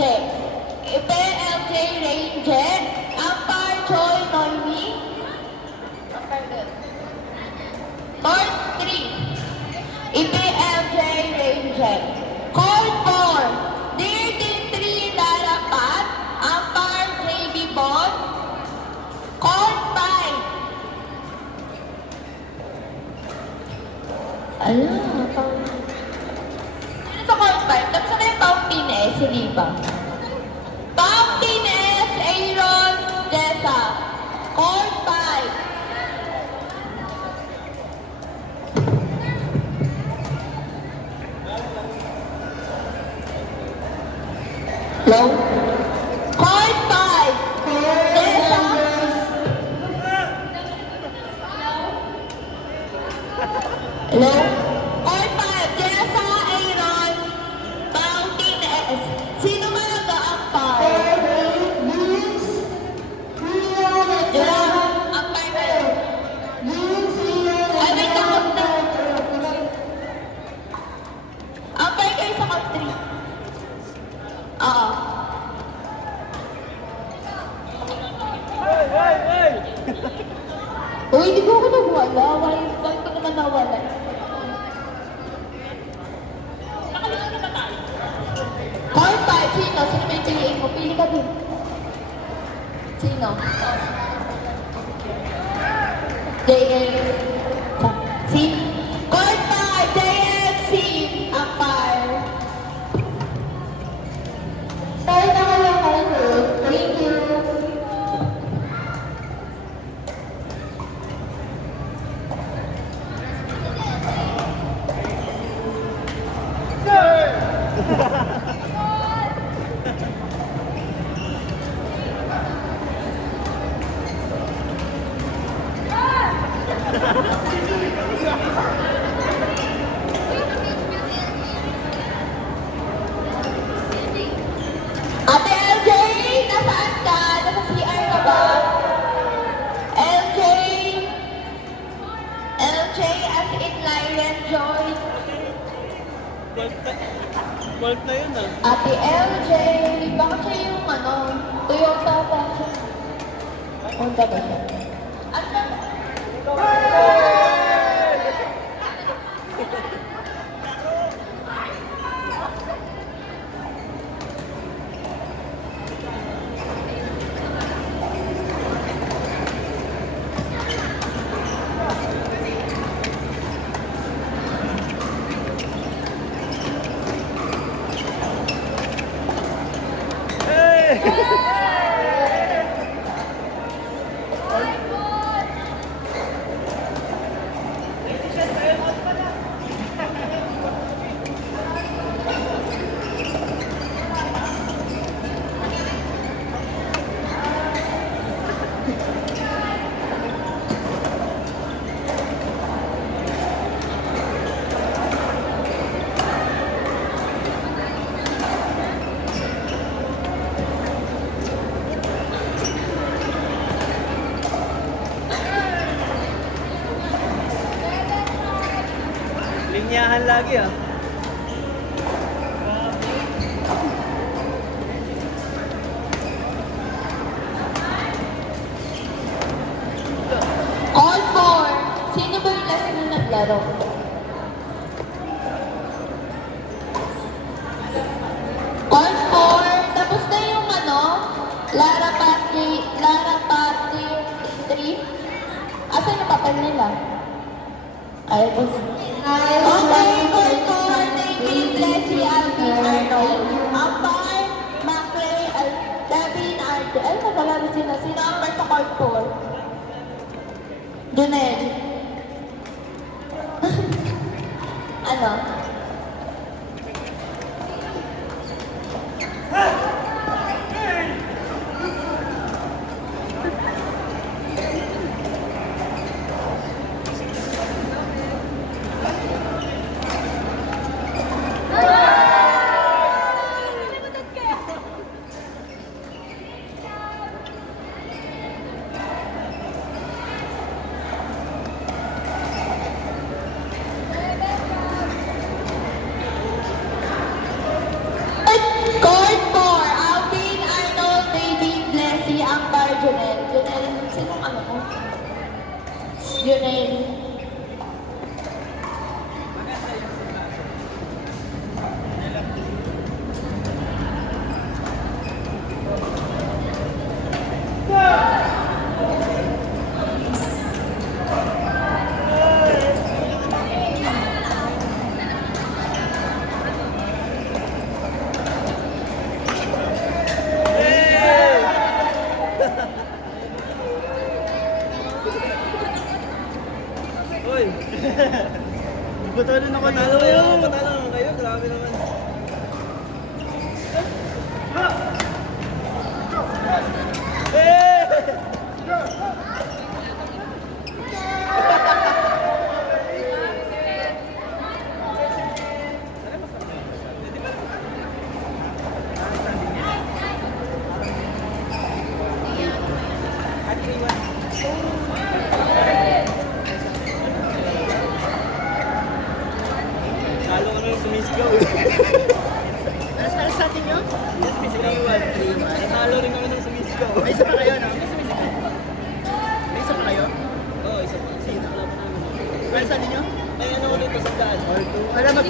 Ipe LJ Ranger. Ampar Choi Noemi. Court 3. Ipe LJ Ranger. Court 4. Dear Team 3 Larapat. Ampar JB Bond. Court 5. Ala, sino sa court 5? Tapos na yung Pampine eh, si Liba. Pampine S. Aaron Jessa. Court 5. Hello? Court 5. Jessa. Hello? Court 5. Jessa Aaron. Pampine S. Sino mag-aampar? Ampar na yun. Ay, wait, ako na. Ampar kayo sa country. Oo. Uy, hindi ko ako nagwala. Why ko naman nawala? Nakalimutan na tayo. Court 5, sino? Sino may piliin mo? Pili ka din. Sino? JLC. Court 5, JLC. Ampar. Sorry na kayo kayo. Thank you. Ate LJ, nasaan ka? Nasa CR ka ba? LJ? LJ as in Lyren Joy. Gold na yun ah. Ate LJ, bakit siya yung Toyota ba siya? Honda ba siya? Ano ba? Linyahan lagi ah. Call for. Sino ba yung last na naglaro? Call for. Tapos na yung Lara Party 3. Asan yung papel nila? Ay, okay, call for. David, Leslie, Alvin, Arnold. Ampar, Maclay, Devin, Arde. Ay, nagalaro sila. Sino ampar sa call for? Junel. Ano? Junel. Uy! Patalan ako Patalo kayo! Patalo naman kayo! Grabe naman. Eh! Talo ka na sumisigaw eh. Ano sa atin yun? Yes, may siniwan. Natalo rin kami ng sumisigaw. May isa pa kayo, no? May isa pa kayo? Oo, isa pa. Sino? Wala pa namin. Ano sa atin yun? May ano ulit sa daan. Alam mo,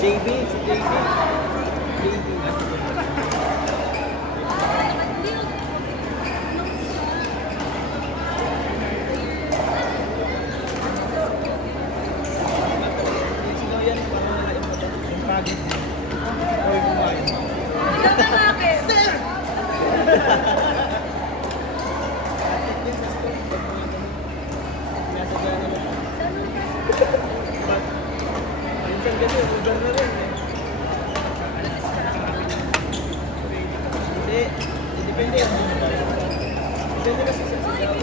JB, si JB. JB. Sigaw yan, parang wala yung mata. yung pagod mo. Or kumain. Nasa daan naman. Minsan kasi, lugar na rin eh. Hindi, depende. Depende kasi sa sigaw.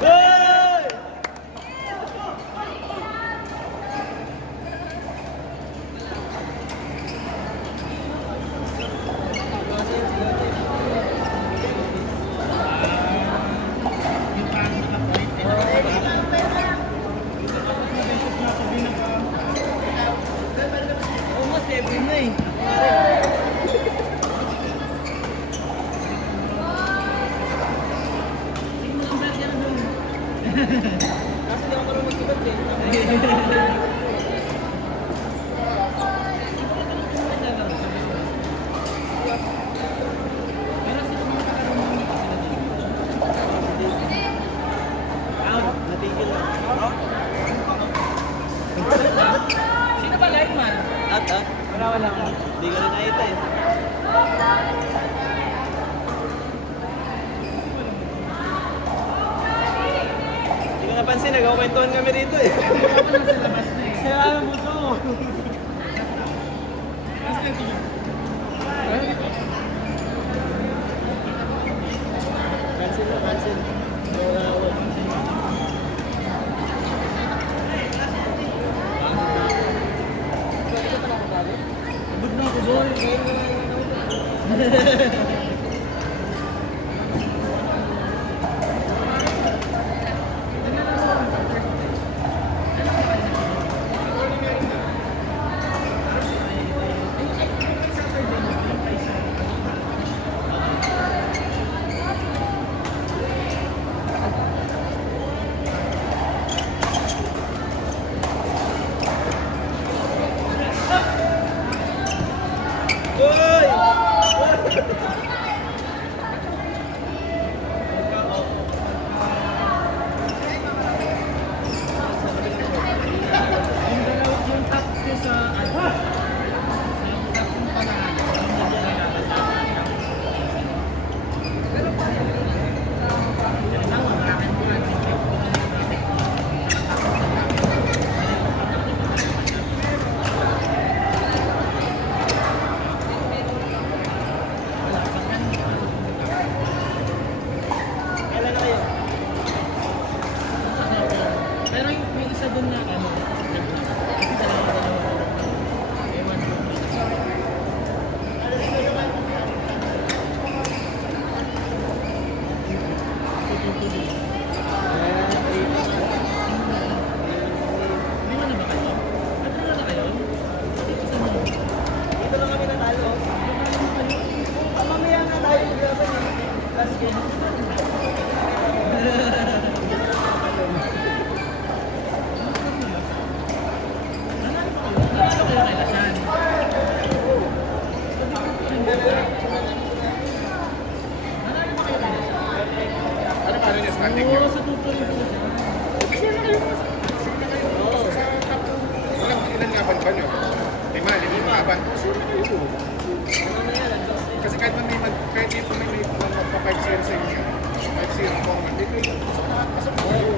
Hey! Yung parang naka-point. Almost every na eh. Kasi di ako marunong magsibat eh. Natigil na. Sino ba lineman? At? Wala. Hindi ka rin nakita eh. Hindi ko napansin, nagkakwentuhan kami rito eh. Ako lang sa labas na eh. Kaya mo to. Cancel na, cancel. Abot na ako, boy. Uy! kayo kay Lashan. Marami ba kayo kay Lashan? Ano paano niya starting niyo? Oo, sa tutuloy ko siya. Sure na kayo. So sa top, ilan nga ban niyo? 5 nga ban. Sure na kayo. Kasi kahit dito may magpa-5-0 sa inyo, 5-0 po, dito yung pasok po kayo.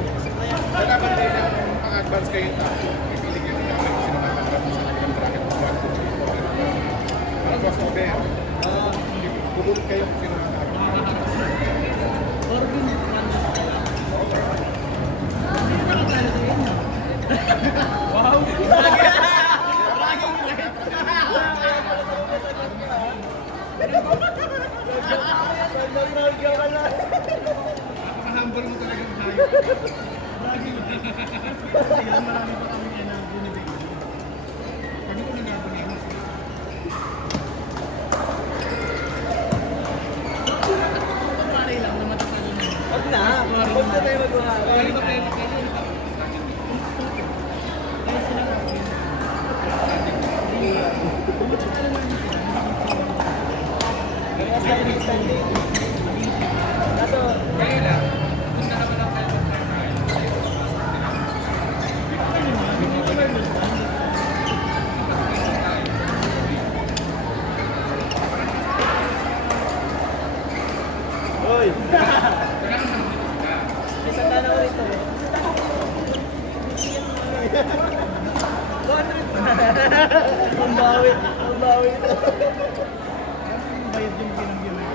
Kailangan din ng pang-advance kayo tayo. Ipilig yun nila kayo sinamatanggal sa kanilang bracket of 1, 2, 3, 4. Para crossover. Bubulot kayo kung sinamatanggal. Corbin, hindi na nakatalo sa inyo. Wow! Napaka-humble mo talagang tayo. Lagi mo. Kasi yan, marami pa kami energy na bigyan. Pag ito nagagawa mo sila. Pare lang na matatalo na. Huwag na. Huwag na tayo magawa. Pare ba kayo kayo? Kaya sila kapag Kaya sa standing. Kaso, Hoy! Isang tana ko rito. 200. Ang bawi. Ang bawi. bayad yung binagyan mo.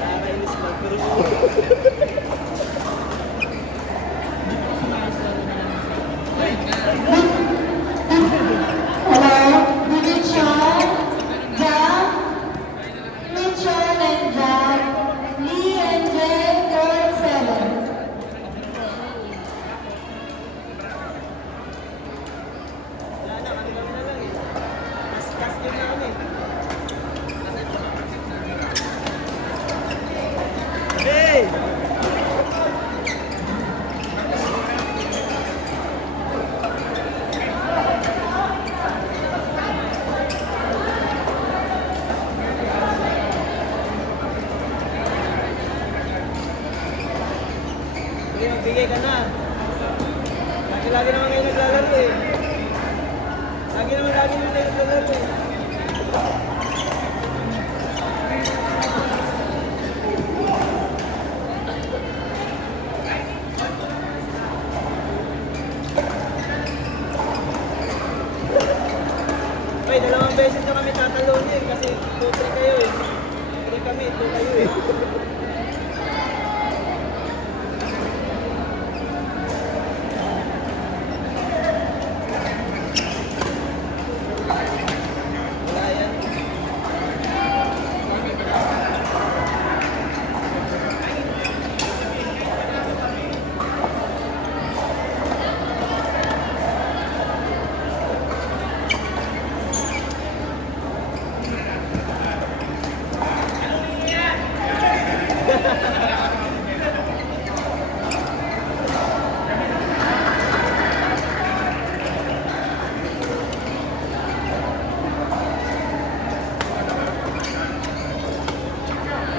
Nakakainis lang. Pero Hello, Division, Jam, Division and Jam, Lee and Jay, Court 7. wala na. Kami na lang eh. Mas yun na kami. Hey! Sige, magbigay ka na. Lagi naman kayo naglalaro eh. Lagi naman kayo naglalaro eh. Ay, dalawang beses na kami tatalunin kasi 2-3 kayo eh. 3 kami, 2 kayo eh. Wala yan.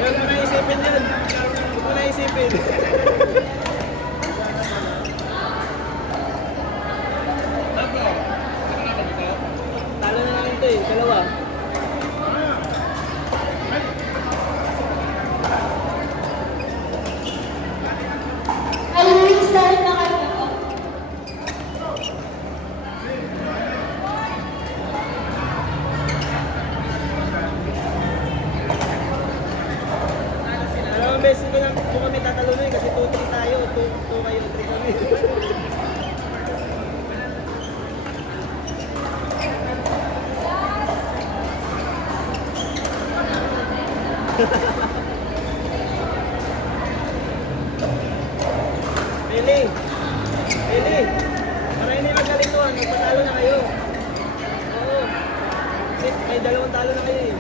Huwag mo na isipin yan. Huwag mo na isipin. Talo na namin ito eh, dalawa. Ay, start na kayo. Dalawang beses ko lang po kami tatalunin kasi 2-3 tayo. 2 kayo, 3 kami. Pili! Pili! Para hindi magkalituan, magpatalo na kayo. Oo. Kasi may dalawang talo na kayo eh.